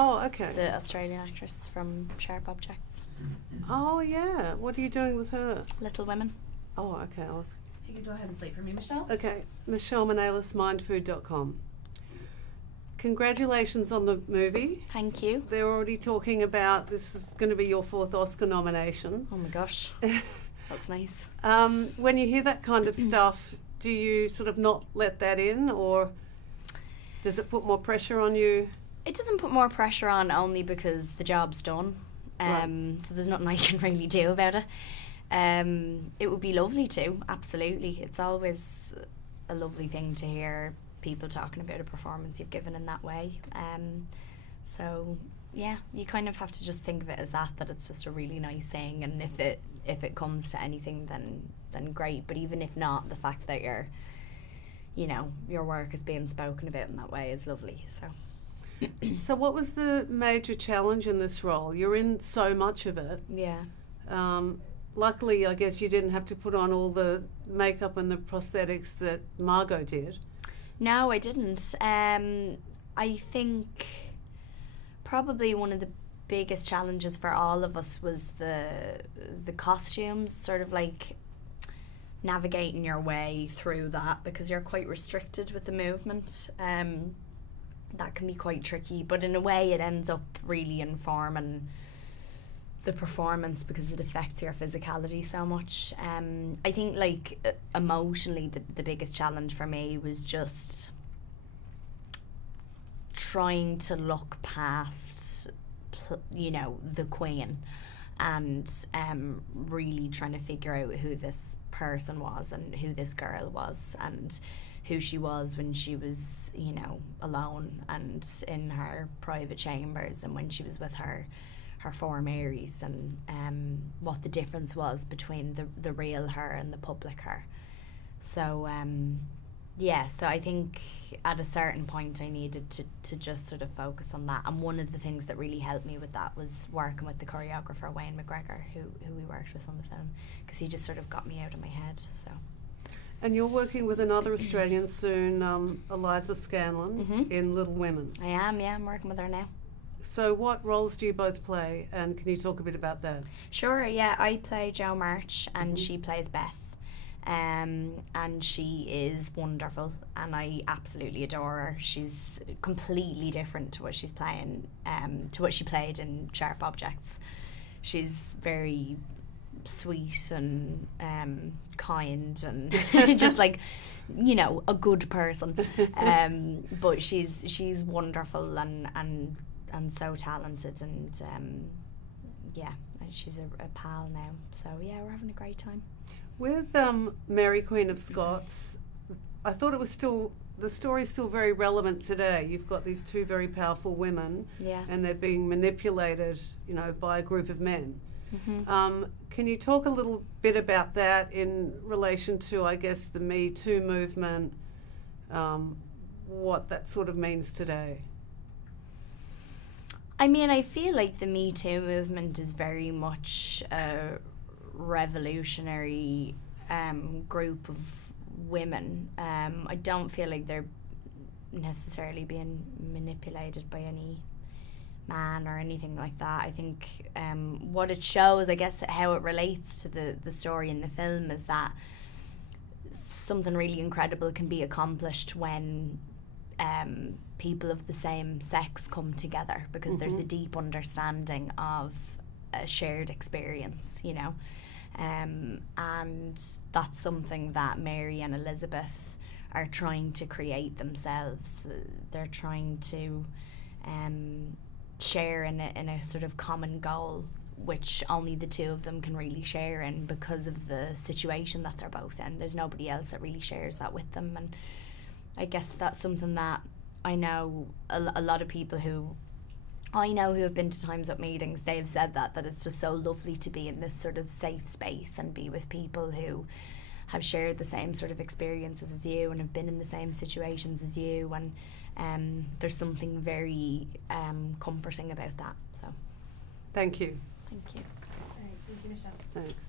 Oh, okay. The Australian actress from Sharp Objects. Oh, yeah. What are you doing with her? Little Women. Oh, okay. If you could go ahead and slate for me, Michelle. Okay. Michelle Manelis, mindfood.com. Congratulations on the movie. Thank you. They're already talking about this is going to be your 4th Oscar nomination. Oh my gosh. That's nice. When you hear that kind of stuff, do you sort of not let that in, or does it put more pressure on you? It doesn't put more pressure on, only because the job's done. Right. So there's nothing I can really do about it. It would be lovely to, absolutely. It's always a lovely thing to hear people talking about a performance you've given in that way. So yeah, you kind of have to just think of it as that it's just a really nice thing, and if it comes to anything, then great. But even if not, the fact that your work is being spoken about in that way is lovely. So what was the major challenge in this role? You're in so much of it. Yeah. Luckily, I guess you didn't have to put on all the makeup and the prosthetics that Margot did. No, I didn't. I think probably one of the biggest challenges for all of us was the costumes, sort of like navigating your way through that, because you're quite restricted with the movement. That can be quite tricky, but in a way it ends up really informing the performance because it affects your physicality so much. I think emotionally the biggest challenge for me was just trying to look past the Queen and really trying to figure out who this person was and who this girl was and who she was when she was alone and in her private chambers, and when she was with her four Marys, and what the difference was between the real her and the public her. So so I think at a certain point I needed to just sort of focus on that, and one of the things that really helped me with that was working with the choreographer Wayne McGregor, who we worked with on the film, because he just sort of got me out of my head. So. And you're working with another Australian soon, Eliza Scanlon, in Little Women. I am, yeah, I'm working with her now. So what roles do you both play, and can you talk a bit about that? Sure, yeah, I play Jo March and she plays Beth, and she is wonderful and I absolutely adore her. She's completely different to what she's playing, to what she played in Sharp Objects. She's very sweet and kind and just like a good person, but she's wonderful and so talented, and she's a pal now, so yeah, we're having a great time. With Mary Queen of Scots, I thought the story's still very relevant today. You've got these two very powerful women, and they're being manipulated by a group of men. Mm-hmm. Can you talk a little bit about that in relation to, I guess, the Me Too movement, what that sort of means today? I mean, I feel like the Me Too movement is very much a revolutionary group of women. I don't feel like they're necessarily being manipulated by any man or anything like that. I think what it shows, I guess, how it relates to the story in the film is that something really incredible can be accomplished when people of the same sex come together, because there's a deep understanding of a shared experience, and that's something that Mary and Elizabeth are trying to create themselves. They're trying to share in a sort of common goal, which only the two of them can really share in because of the situation that they're both in. There's nobody else that really shares that with them, and I guess that's something that I know a lot of people who I know who have been to Time's Up meetings, they've said that it's just so lovely to be in this sort of safe space and be with people who have shared the same sort of experiences as you and have been in the same situations as you, and there's something very comforting about that. So thank you. Thank you. All right, thank you, Michelle. Thanks.